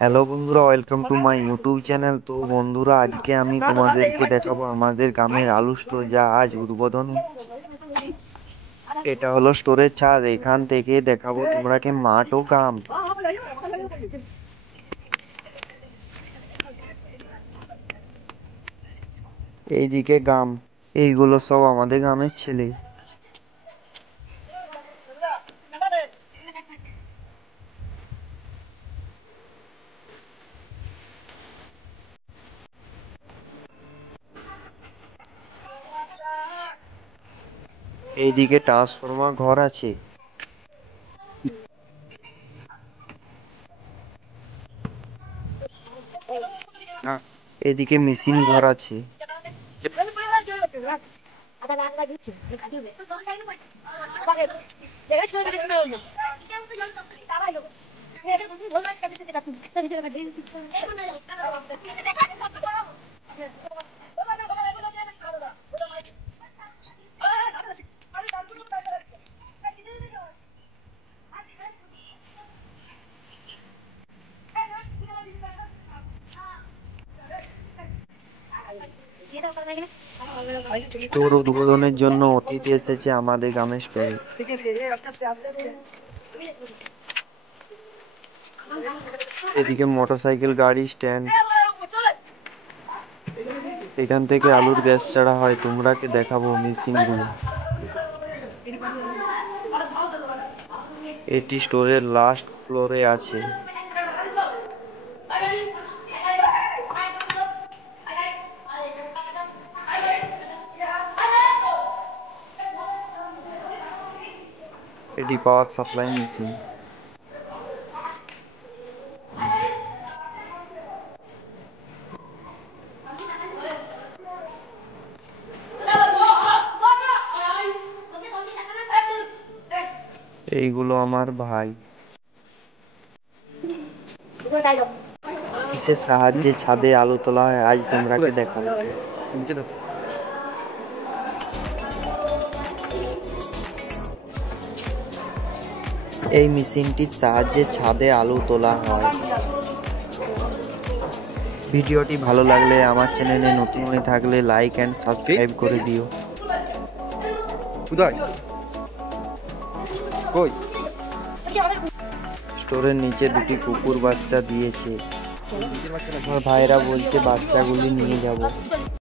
Hello বন্ধুরা, welcome to my YouTube channel. তো বন্ধুরা, আজকে আমি তোমাদেরকে দেখাবো আমাদের গ্রামের আলু স্টোর, যা আজ উদ্বোধন। এটা হলো স্টোরের ছাদ। এখান থেকে দেখাবো তোমরাকে মাঠ ও গ্রাম। এইদিকে গ্রাম, এইগুলো সব আমাদের গ্রামের ছেলে। এইদিকে ট্রান্সফরমার ঘর আছে। এদিকে মেশিন ঘর আছে। স্টোর উদ্বোধনের জন্য অতিথি এসেছে আমাদের গ্রামের স্টোরে। এদিকে মোটরসাইকেল গাড়ি স্ট্যান্ড। এখান থেকে আলুর গ্যাস ছাড়া হয়। তোমরাকে দেখাবো মেশিন গুলো। এটি স্টোরের লাস্ট ফ্লোরে আছে। এটি পাওয়ার সাপ্লাই মেশিন। এইগুলো আমার ভাই। কিসের সাহায্যে ছাদে আলু তোলা হয় আজ তোমরাকে দেখাবো। এই মেশিনটির সাহায্যে ছাদে আলু তোলা হয়। ভিডিওটি ভালো লাগলে আমার চ্যানেলে নতুন হয়ে থাকলে লাইক এন্ড সাবস্ক্রাইব করে দিও। স্টোরের নিচে দুটি কুকুর বাচ্চা দিয়েছে। আমার ভাইরা বলছে বাচ্চাগুলি নিয়ে যাব।